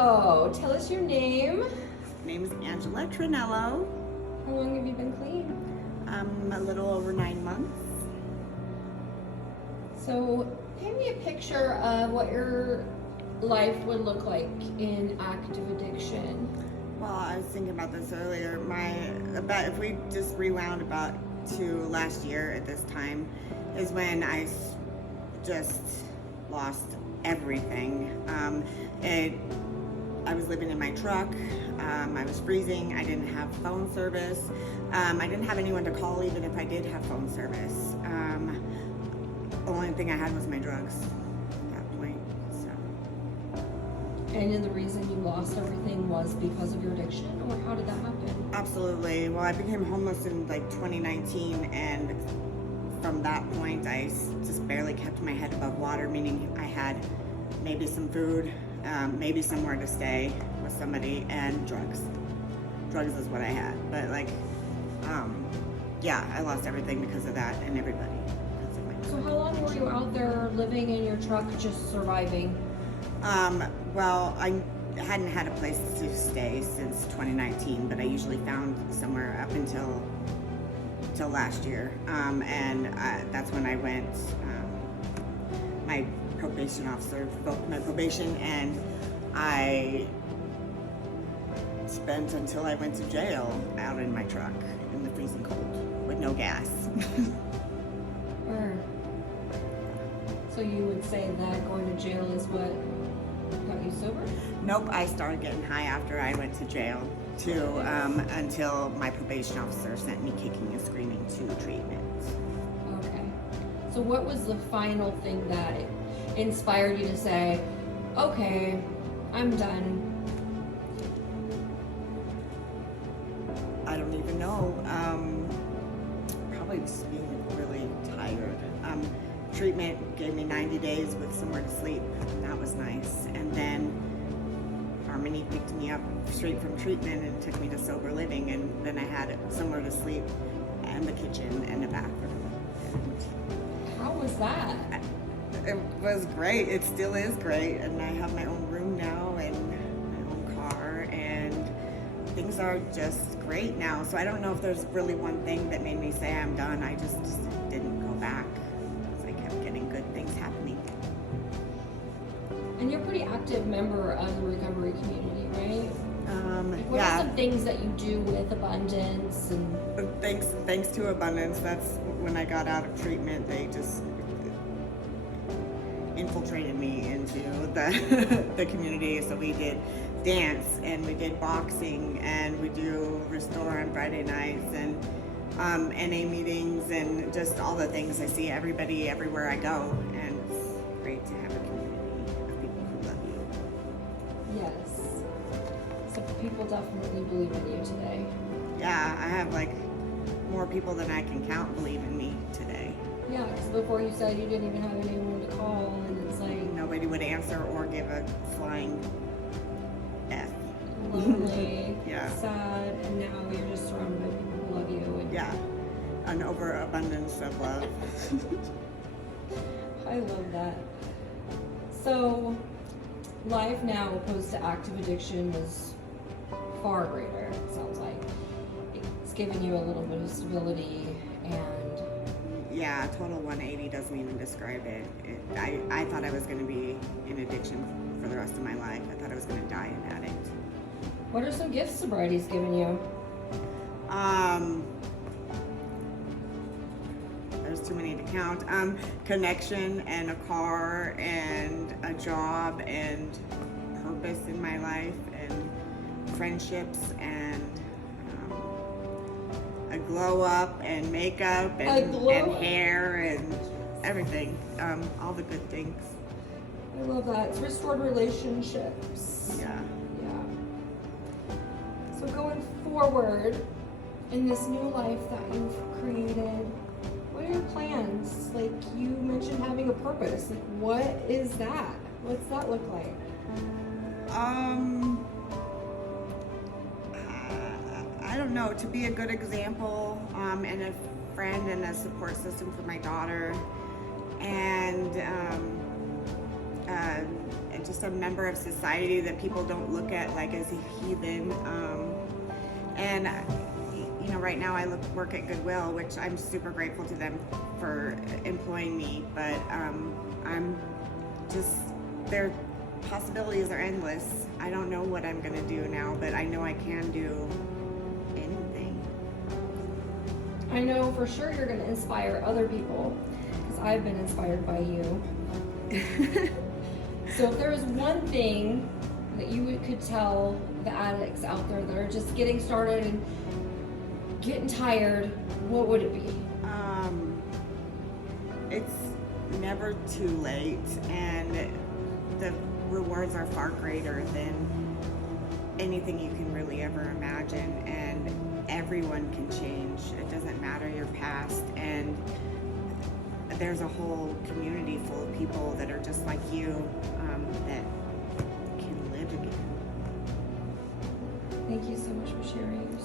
So, tell us your name. Name is Angela Trinello. How long have you been clean? A little over 9 months. So, paint me a picture of what your life would look like in active addiction. Well, I was thinking about this earlier. If we just rewound about to last year at this time, is when I just lost everything. I was living in my truck. I was freezing. I didn't have phone service. I didn't have anyone to call even if I did have phone service. The only thing I had was my drugs at that point. So. And then the reason you lost everything was because of your addiction, or how did that happen? Absolutely. Well, I became homeless in like 2019, and from that point, I just barely kept my head above water, meaning I had maybe some food, maybe somewhere to stay with somebody, and drugs. Drugs is what I had. But yeah, I lost everything because of that, and everybody. Because of my drugs. So how long were you out there living in your truck, just surviving? Well, I hadn't had a place to stay since 2019, but I usually found somewhere up until last year, and that's when I went. My probation officer revoked my probation, and I spent until I went to jail out in my truck in the freezing cold with no gas. So you would say that going to jail is what got you sober? Nope, I started getting high after I went to jail until my probation officer sent me kicking and screaming to treatment. Okay. So what was the final thing that inspired you to say, okay, I'm done? I don't even know. Probably just being really tired. Treatment gave me 90 days with somewhere to sleep. That was nice. And then Harmony picked me up straight from treatment and took me to sober living, and then I had somewhere to sleep and the kitchen and a bathroom. How was that? It was great. It still is great. And I have my own room now and my own car, and things are just great now. So I don't know if there's really one thing that made me say I'm done. I just didn't go back. I kept getting good things happening. And you're a pretty active member of the recovery community, right? What are some things that you do with Abundance? And Thanks to Abundance, that's when I got out of treatment. They just infiltrated me into the community. So we did dance, and we did boxing, and we do Restore on Friday nights, and NA meetings, and just all the things. I see everybody everywhere I go, and it's great to have a community of people who love you. yes. So people definitely believe in you today. Yeah, I have like more people than I can count believe in me today. Yeah, because before you said you didn't even have anyone to call, and it's like Nobody would answer or give a flying F. lonely, Yeah. sad, and now you're just surrounded by people who love you. And Yeah, an overabundance of love. I love that. So, life now opposed to active addiction was far greater, it sounds like. It's given you a little bit of stability, and Yeah, total 180 doesn't even describe it. I thought I was going to be in addiction for the rest of my life. I thought I was going to die an addict. what are some gifts sobriety's given you? There's too many to count. Connection, and a car, and a job, and purpose in my life, and friendships, and a glow up, and makeup, and hair, and everything. All the good things. I love that. It's restored relationships. Yeah. Yeah. So going forward in this new life that you've created, what are your plans? Like, you mentioned having a purpose. Like, what is that? What's that look like? I don't know, to be a good example, and a friend and a support system for my daughter, and just just a member of society that people don't look at like as a heathen. And you know, right now I work at Goodwill, which I'm super grateful to them for employing me. But I'm just, their possibilities are endless. I don't know what I'm gonna do now, but I know I can do anything. I know for sure you're going to inspire other people, because I've been inspired by you. So if there was one thing that you could tell the addicts out there that are just getting started and getting tired, what would it be? It's never too late, and the rewards are far greater than anything you can really ever imagine, and everyone can change. It doesn't matter your past, and there's a whole community full of people that are just like you, that can live again. Thank you so much for sharing.